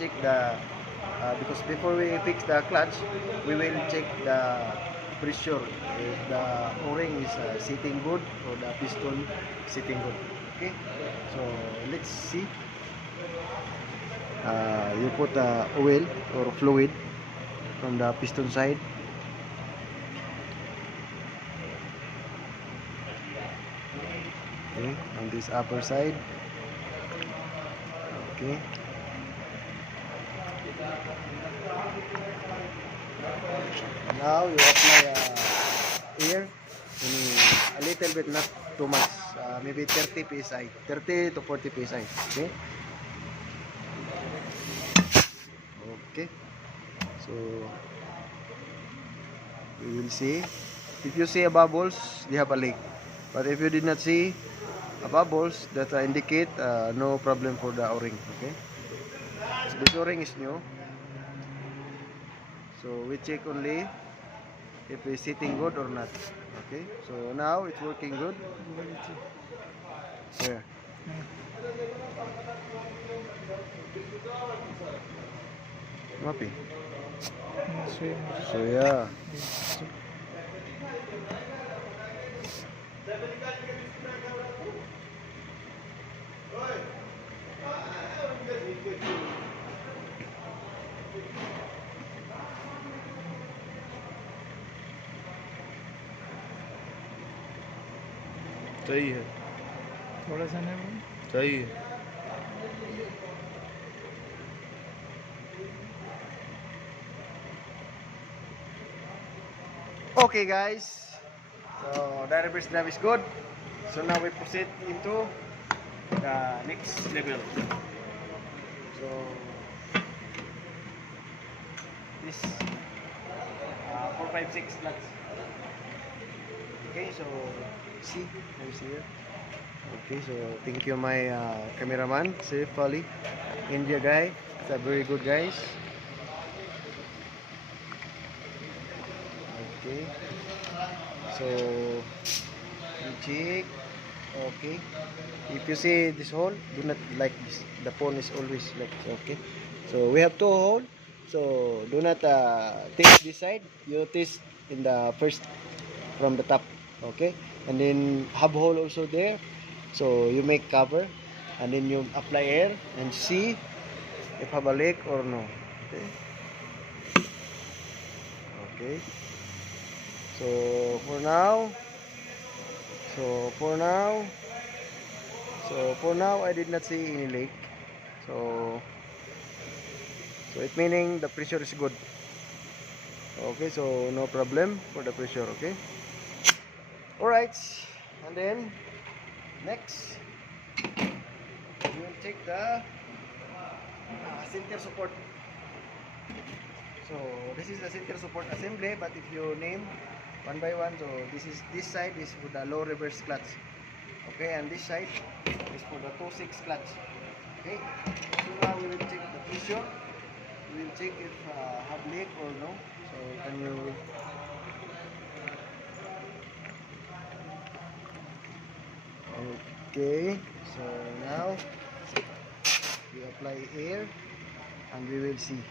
check the because before we fix the clutch, we will check the pressure if the o-ring is sitting good or the piston sitting good. Okay, so let's see. You put oil or fluid from the piston side. Okay, on this upper side. Okay. Now you apply air a little bit, not too much. Maybe 30 psi, 30 to 40 psi. Okay. Okay. So we will see. If you see a bubbles, you have a leak. But if you did not see a bubbles, that indicate no problem for the o-ring. Okay. So this o-ring is new. So we check only if it's sitting good or not. Okay. So now it's working good. Here. Mapi. So yeah. सही है थोड़ा सा नहीं सही है Okay guys, so the reverse drive is good. So now we proceed into the next level. So this 456 clutch. Okay, so see, can you see here? Okay, so thank you my cameraman, Saif Ali, India guy. It's a very good guys. Okay, so you check. Okay, if you see this hole, do not like this. The phone is always like this. Okay, so we have two hole. So do not test this side. You test in the first from the top. Okay, and then hub hole also there. So you make cover, and then you apply air and see if have a leak or no. Okay. Okay. So for now, I did not see any leak. So it meaning the pressure is good. Okay, so no problem for the pressure. Okay. All right, and then next we will take the center support. So this is the center support assembly, but if you name one by one, so this side is for the low reverse clutch. Okay, and this side is for the 2/6 clutch. Okay, so now we will check the pressure. We will check if have leak or no. So can you okay, so now we apply air and we will see.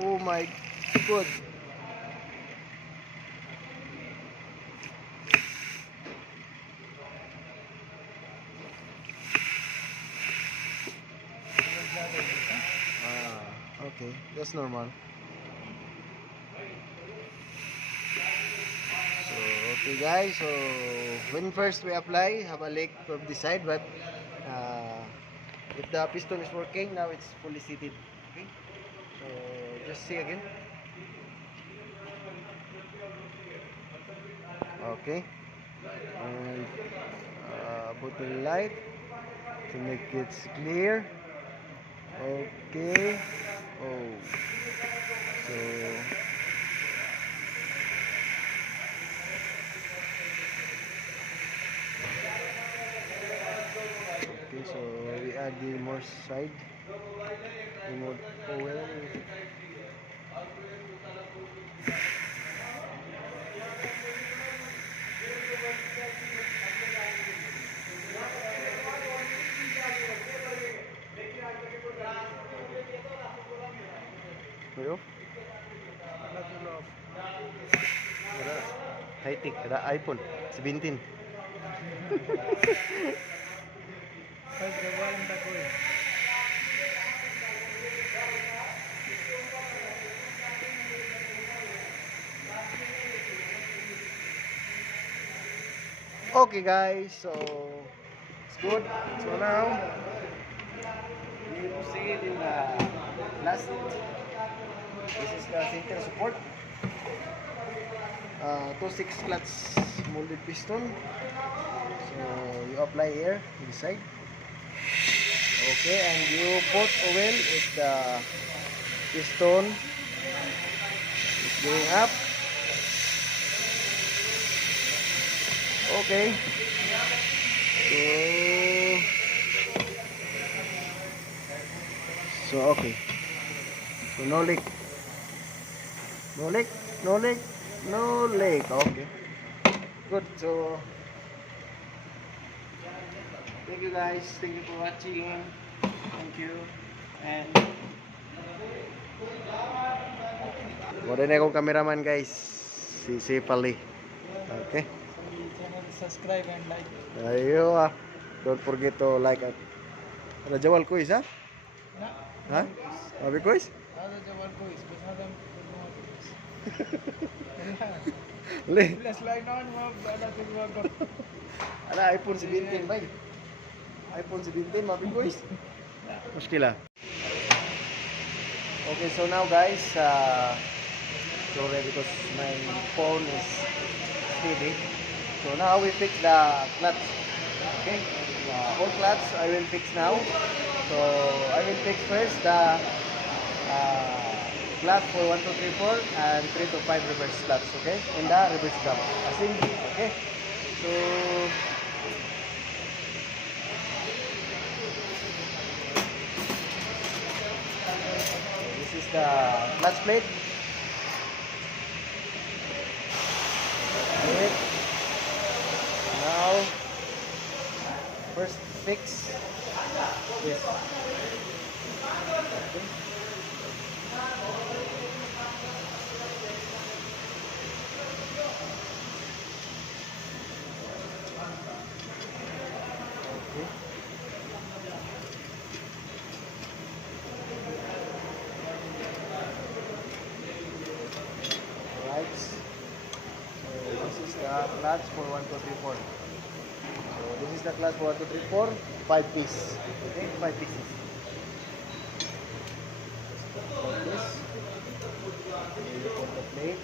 Oh my god. Okay, that's normal. So okay guys, so when first we apply, have a leak from this side, but if the piston is working, now it's fully seated. Okay, so just see again. Okay, and put the light to make it clear. Okay. Oh, so okay, so we add the more side, the more oil. Ayo. Ada high tech, ada iPhone 17. Kahit gawain ta ko eh. Okay guys, so it's good. So now we proceed in the last. This is the center support. 2/6 clutch molded piston. So you apply here on this side. Okay, and you put oil if the piston is going up. Okay. So okay. So no leak. No leak. No leak. No leak. Okay. Good. So thank you guys. Thank you for watching. Thank you. And Muna na akong cameraman guys. Si Pali. Okay. Channel subscribe and like. Ayo ah. Don't forget to like at Rajawal Kuis ha? Na. Ha? Abi Kuis? Ada jawab ko is. Basta madam ko. Le. Let's line on mo ada tuwa ko. Ala iPhone 17 bay. iPhone 17 Abi Kuis. Muskila. Okay, so now guys, sorry because my phone is steady. So now we fix the clutch. Okay, all clutch I will fix now. So I will fix first the clutch for 1, 2, 3, 4 and 3 to 5 reverse clutch. Okay, in the reverse drum assembly. Okay, so this is the clutch plate. Wait. Now, first fix this. Okay. Okay. Right. So this is the clutch for 1, 2, 3, 4. So this is the clutch for 1, 2, 3, 4. 5 piece. Okay, 5 pieces. Like this. Then you put the plate.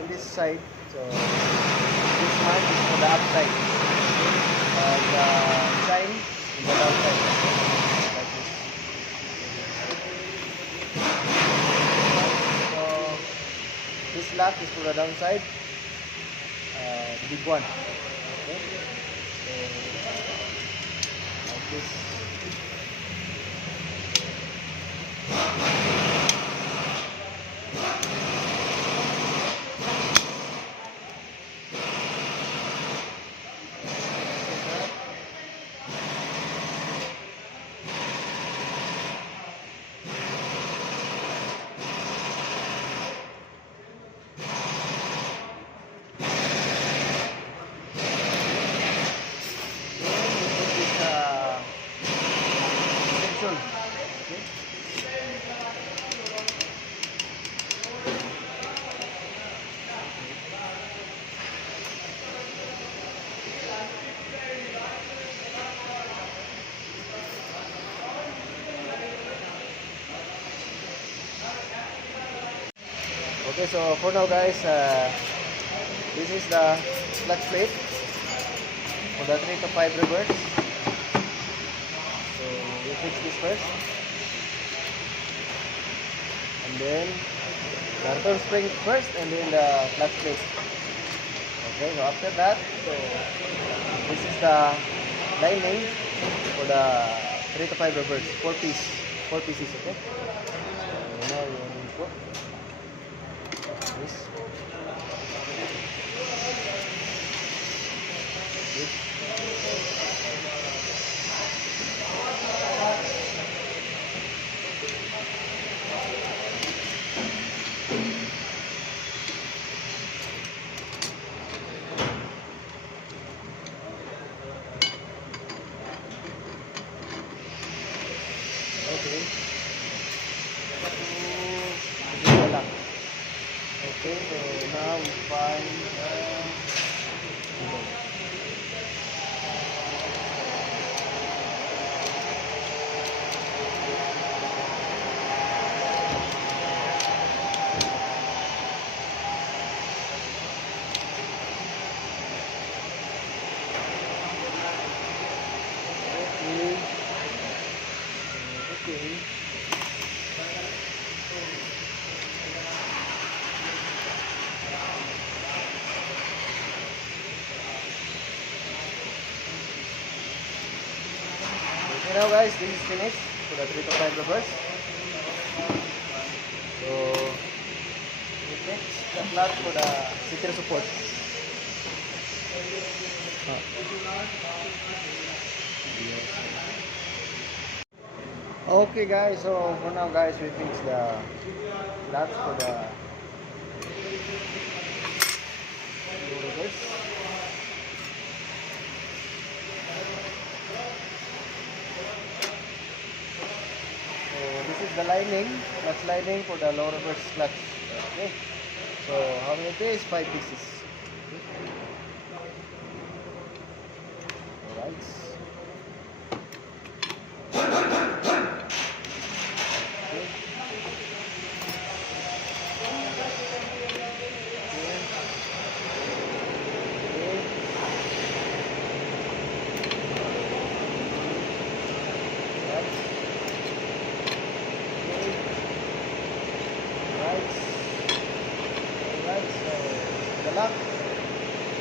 In this side, so this mark is for the upside, and the sign is the downside, like this. So this lock is for the downside, the big one. Okay, so like this. Okay, so for now guys, this is the clutch plate for the 3 to 5 reverse. So fix this first. And then the return spring first, and then the clutch plate. Okay, so after that, so this is the lining for the 3 to 5 reverse, 4 pieces, okay? So now you want to put this. Okay. So, wala. Okay, so now we find okay. Okay now guys, this is finished for the 3 to 5 reverse. So we fix the flat for the center support. Okay guys, so for now guys, we fix the flat for the reverse. So this is the lining, clutch lining for the lower reverse clutch. Okay. So how many pieces? 5 pieces. Okay. Alright. Okay. The lock,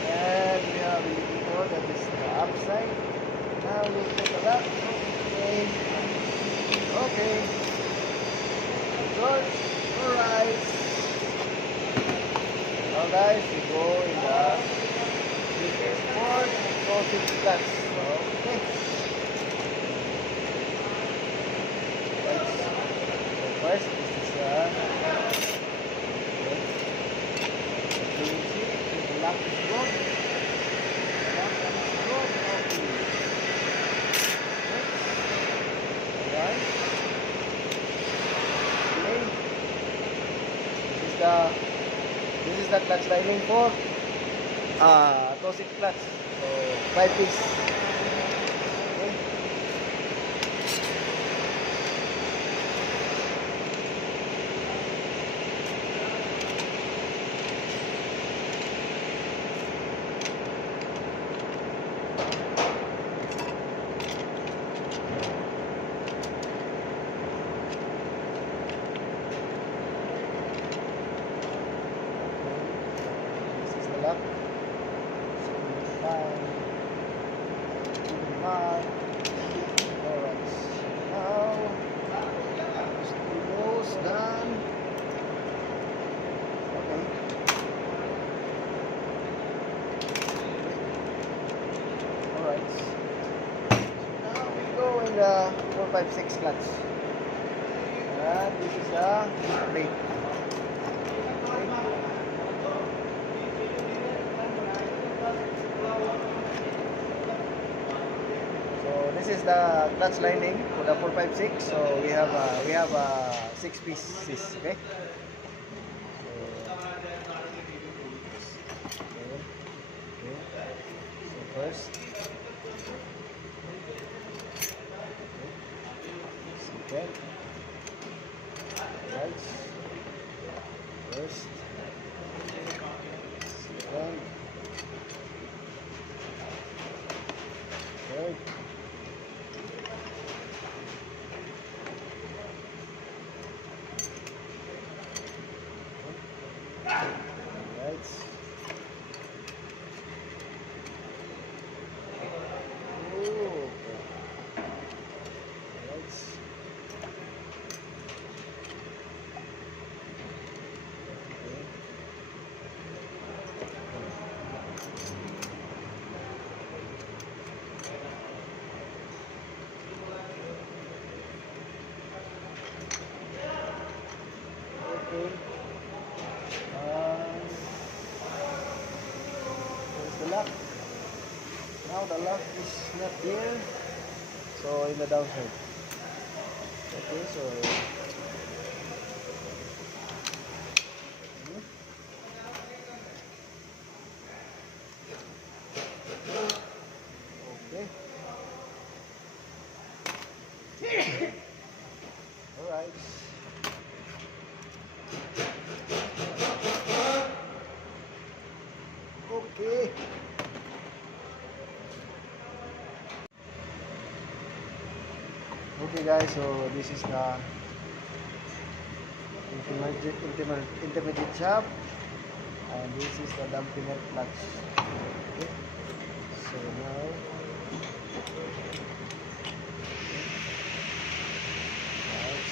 and we have before that is the upside. Now we take the lock. Okay, okay, good. Alright. Now guys, we go in the sport, go 6 clutch. Okay. So first, this is the lock is good. The lock is good. Okay. Alright. Okay. This is the clutch lining for Tosik clutch. So 5 piece. Okay. This is the lock. So we find mark. Alright. Now screw those done. Okay. Alright. Now we go in the 456 clutch. And this is the brake. So this is the clutch lining for the 456. So we have 6 pieces. Okay. So first, second, right, first, second, third, lock is not there. So in the downside. Okay, so okay. Alright. Okay. Okay guys, so this is the intermediate shaft, and this is the dampener clutch. Okay. So now right.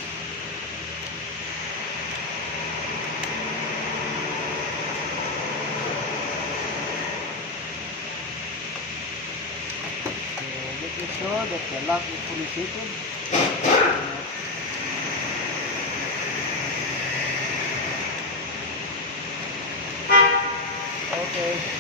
So make sure that the lock is fully fitted. Okay.